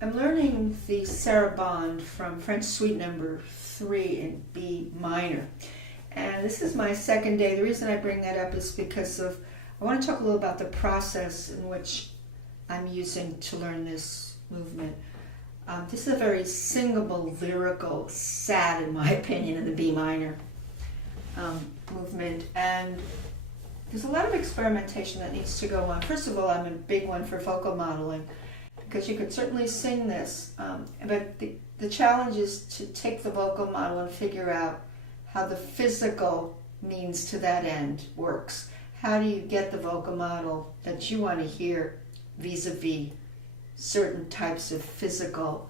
I'm learning the Sarabande from French Suite number 3 in B minor. And this is my second day. The reason I bring that up is because I want to talk a little about the process in which I'm using to learn this movement. This is a very singable, lyrical, sad, in my opinion, in the B minor movement. And there's a lot of experimentation that needs to go on. First of all, I'm a big one for vocal modeling, because you could certainly sing this, but the challenge is to take the vocal model and figure out how the physical means to that end works. How do you get the vocal model that you want to hear vis-a-vis certain types of physical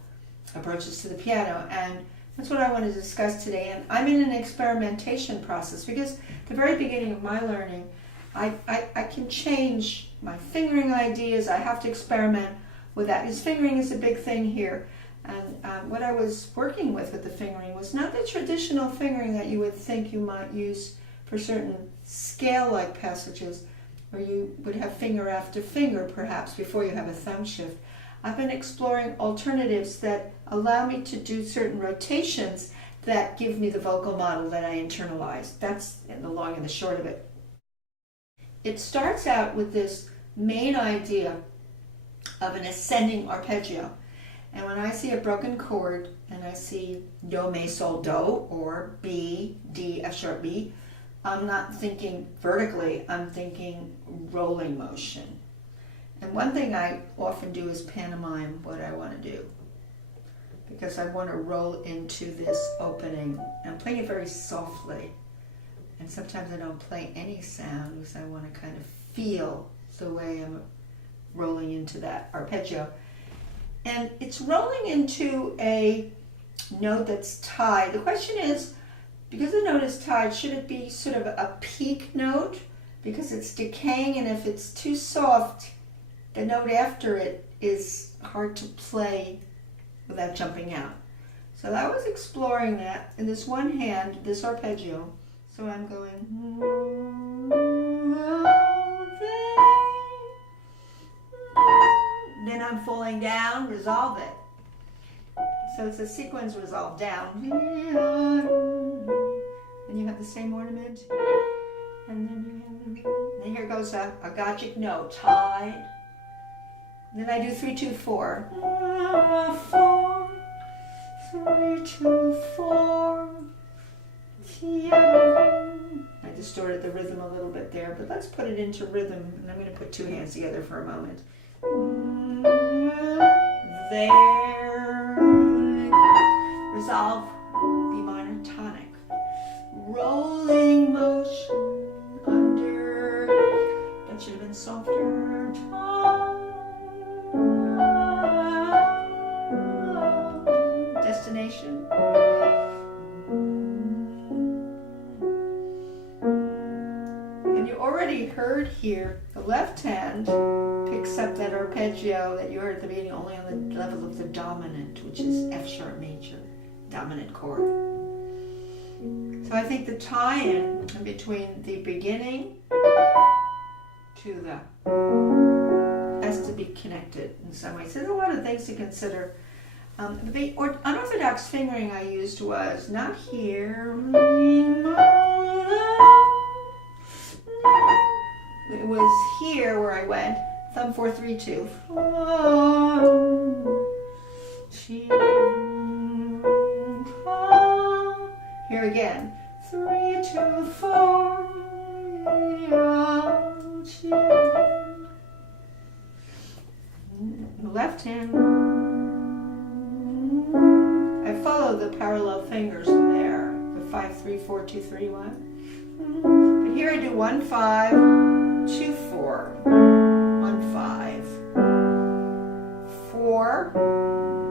approaches to the piano? And that's what I want to discuss today. And I'm in an experimentation process, because at the very beginning of my learning, I can change my fingering ideas. I have to experiment with that, because fingering is a big thing here. And what I was working with the fingering was not the traditional fingering that you would think you might use for certain scale-like passages, where you would have finger after finger perhaps before you have a thumb shift. I've been exploring alternatives that allow me to do certain rotations that give me the vocal model that I internalize. That's the long and the short of it. It starts out with this main idea of an ascending arpeggio. And when I see a broken chord and I see do, mi, sol, do, or B, D, F sharp, B, I'm not thinking vertically, I'm thinking rolling motion. And one thing I often do is pantomime what I want to do, because I want to roll into this opening. I'm playing it very softly, and sometimes I don't play any sound because I want to kind of feel the way I'm rolling into that arpeggio. And it's rolling into a note that's tied. The question is, because the note is tied, should it be sort of a peak note because it's decaying, and if it's too soft, the note after it is hard to play without jumping out? So I was exploring that in this one hand, this arpeggio. So I'm going, then I'm falling down, resolve it. So it's a sequence resolve down. And you have the same ornament. And then here goes a Gajic note, tied. Then I do 3, 2, 4. 4, 3, 2, 4. I distorted the rhythm a little bit there, but let's put it into rhythm. And I'm going to put two hands together for a moment. There. Resolve, B minor tonic. Rolling motion under. That should have been softer. Destination. And you already heard here, the left hand picks up that arpeggio that you heard at the beginning only on the level of the dominant, which is F sharp major, dominant chord. So I think the tie-in between the beginning to the has to be connected in some ways. There's a lot of things to consider. The unorthodox fingering I used was not here. It was here where I went. Thumb 4, 3, 2. Here again. 3, 2, 4. The left hand. I follow the parallel fingers there. The 5, 3, 4, 2, 3, 1. But here I do 1, 5, 2, 4. 1, 5, 4,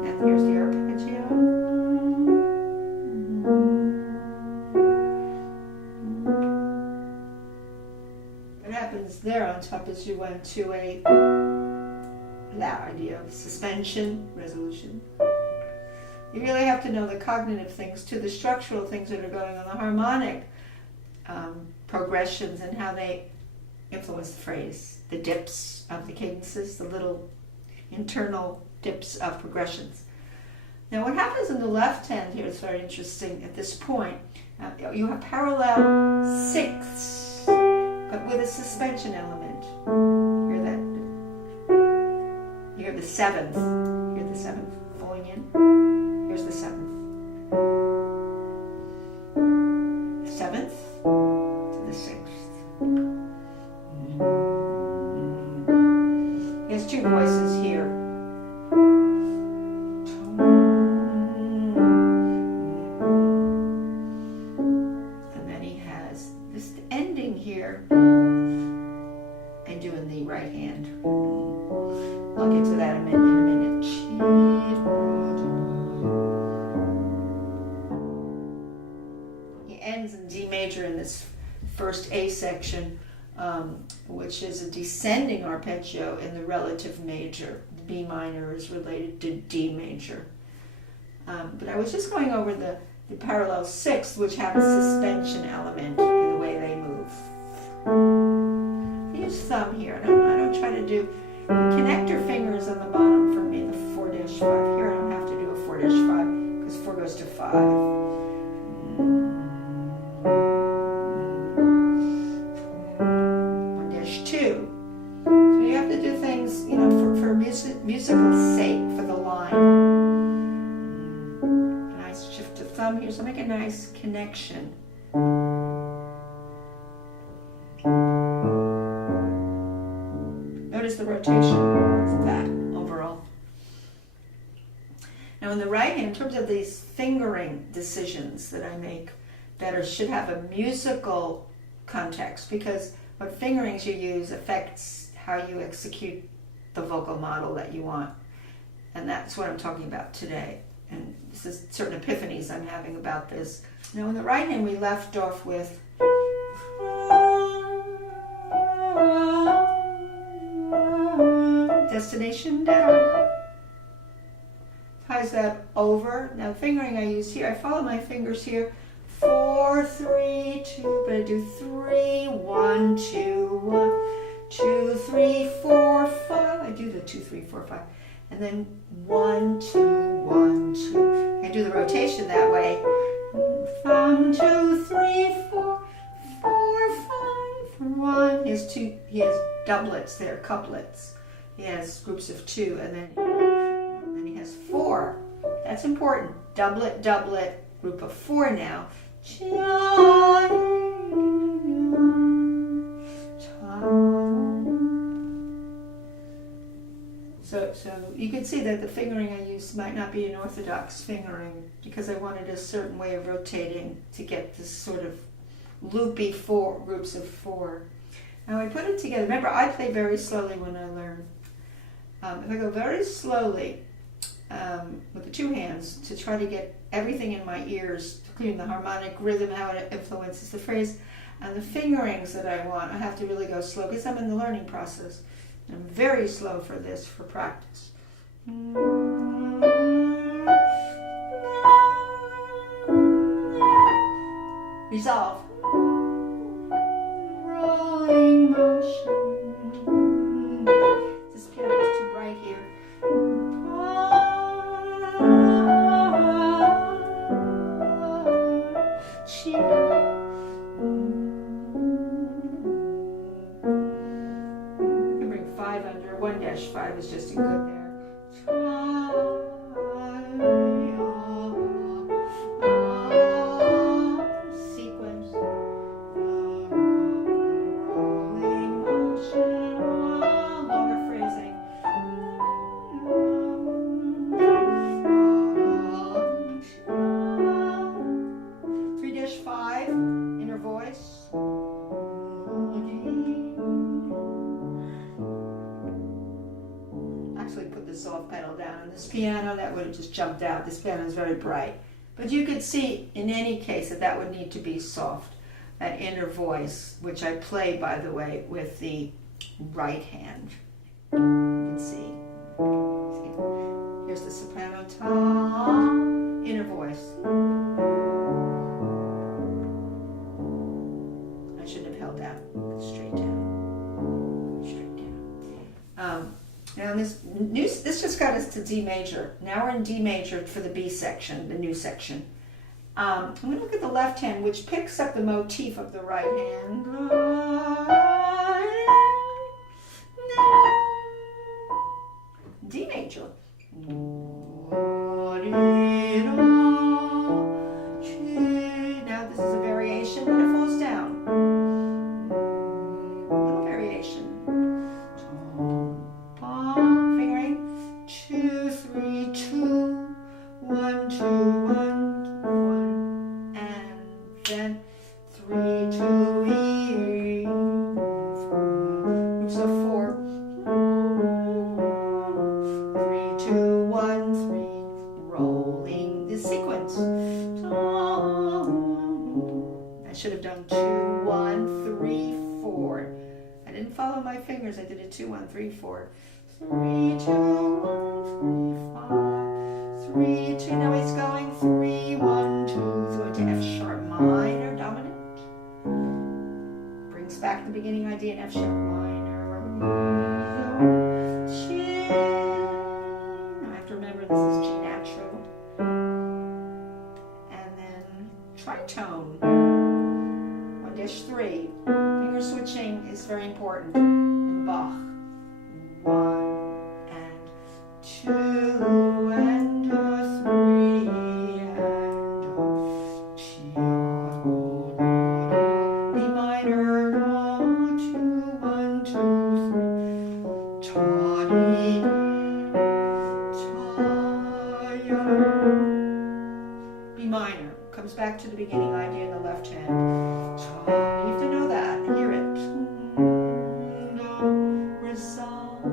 and here's the arpeggio. What happens there on top is you went to that idea of suspension, resolution. You really have to know the cognitive things too, the structural things that are going on, the harmonic progressions and how they influence the phrase, the dips of the cadences, the little internal dips of progressions. Now what happens in the left hand here is very interesting at this point. You have parallel sixths, but with a suspension element. You hear the seventh. Hear the seventh falling in. Here's the seventh. Seventh to the sixth. He has two voices here. And then he has this ending here and doing the right hand. I'll get to that in a minute. He ends in D major in this first A section, which is a descending arpeggio in the relative major. B minor is related to D major. But I was just going over the parallel sixths, which have a suspension element in the way they move. I use thumb here. I don't try to do the connector fingers on the bottom for me, the 4-5. Here I don't have to do a 4-5 because 4 goes to 5. 1-2. So you have to do things, for musical sake, for the line. And I shift to thumb here, so make a nice connection. Notice the rotation of that overall. Now in the right hand, in terms of these fingering decisions that I make that should have a musical context, because what fingerings you use affects how you execute the vocal model that you want. And that's what I'm talking about today. And this is certain epiphanies I'm having about this. Now in the right hand, we left off with destination down. Ties that over. Now the fingering I use here, I follow my fingers here. 4, 3, 2, but I do 3, 1, 2, 1, 2, 3, 4, 5. I do the 2, 3, 4, 5. And then 1, 2, 1, 2. I do the rotation that way. 1, 2, 3, 4, 4, 5, 1. He has doublets there, couplets. He has groups of 2, and then he has 4. That's important. Doublet, doublet, group of 4 now. So you can see that the fingering I use might not be an orthodox fingering because I wanted a certain way of rotating to get this sort of loopy 4 groups of 4. Now I put it together. Remember, I play very slowly when I learn. If I go very slowly with the 2 hands to try to get everything in my ears, including the harmonic rhythm, how it influences the phrase, and the fingerings that I want, I have to really go slow because I'm in the learning process. I'm very slow for this, for practice. Resolve. Rolling motion. This piano is too bright here. I bring 5 under. 1-5 is just a good there. Sequence. Rolling motion. Longer phrasing. 3-5, inner voice. Actually put the soft pedal down on this piano, that would have just jumped out. This piano is very bright. But you could see in any case that would need to be soft. That inner voice, which I play, by the way, with the right hand. You can see. Here's the soprano tone, inner voice. I shouldn't have held down. Straight down. Straight down. Now this just got us to D major. Now we're in D major for the B section, the new section. I'm going to look at the left hand, which picks up the motif of the right hand. D major. Now this is a variation, but it falls down. Little variation. Fingering. 2, 3, 2, 1, 2, 1, 1, and then 3, 2, E. Groups of 4. 3, 2, 1, 3. Rolling the sequence. I should have done 2, 1, 3, 4. I didn't follow my fingers. I did a 2, 1, 3, 4. 3, 2, 1, 3, 5. 3, 2. Now he's going 3, 1, 2. So into F sharp minor dominant. Brings back the beginning idea in F sharp minor. Now I have to remember this is G natural. And then tritone. 1-3. Finger switching is very important in Bach. 1 and 2 and 3 and B minor. 2, 1, 2, 3. Ta, dee, ta, B minor comes back to the beginning idea in the left hand. You have to know that. Hear it. Resolve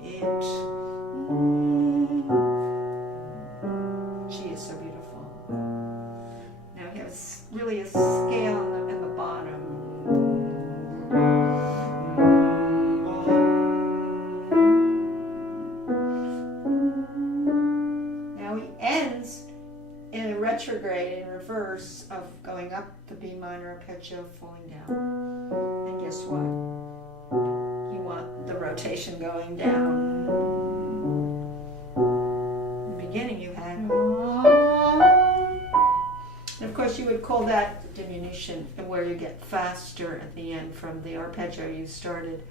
it. She is so beautiful. Now he has really a scale in the bottom. Now he ends in a retrograde, in reverse of going up the B minor arpeggio, falling down. And guess what? You want the rotation going down. In the beginning you had. And of course you would call that diminution, where you get faster at the end from the arpeggio you started.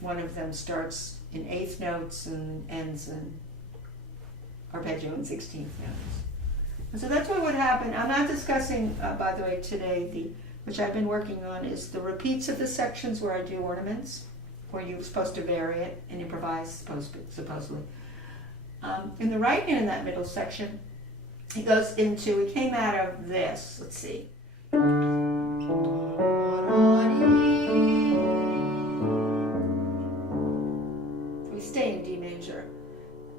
One of them starts in 8th notes and ends in arpeggio in 16th notes. And so that's what would happen. I'm not discussing, by the way, today, which I've been working on, is the repeats of the sections where I do ornaments, where you're supposed to vary it and improvise, supposedly. In the right hand in that middle section, he goes into, he came out of this, let's see. We stay in D major.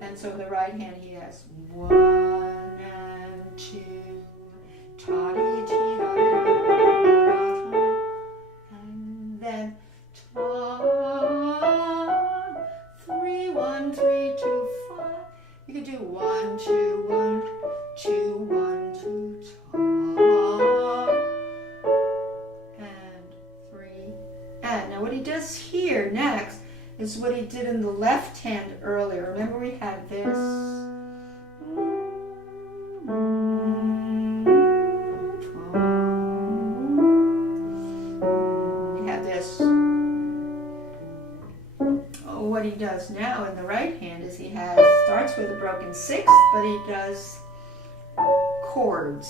And so in the right hand he has 1 and 2, ta-dee, ti-da-da-da-da-da, and then ta, 3, 1, 3, 2, 5. You could do 1, 2, 1, 2, 1, 2, ta, and 3. And now what he does here next is what he did in the left hand earlier. Remember we had this. We had this. Oh, what he does now in the right hand is he starts with a broken 6th, but he does chords.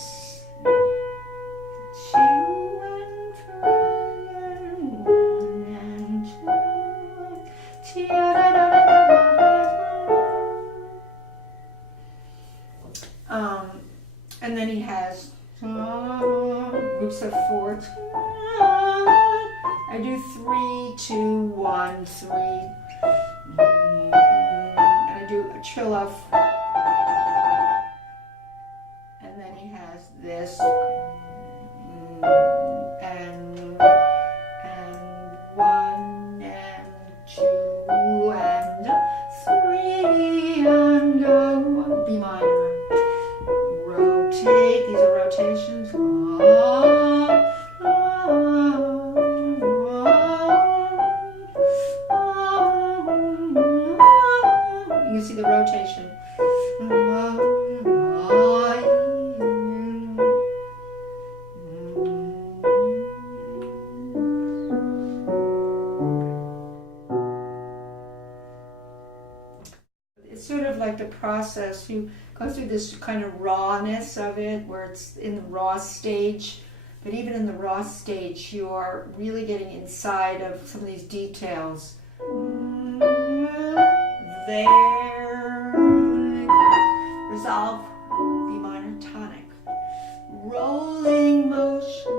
2 and 3 and 1 and 2. And then he has groups of 4. I do 3, 2, 1, 3. And I do a trillo. And then he has this. And 1 and 2 and 3 and 1. B minor. Rotate. These are rotations. notation. It's sort of like the process. You go through this kind of rawness of it, where it's in the raw stage. But even in the raw stage, you are really getting inside of some of these details. There, resolve, B minor tonic, rolling motion.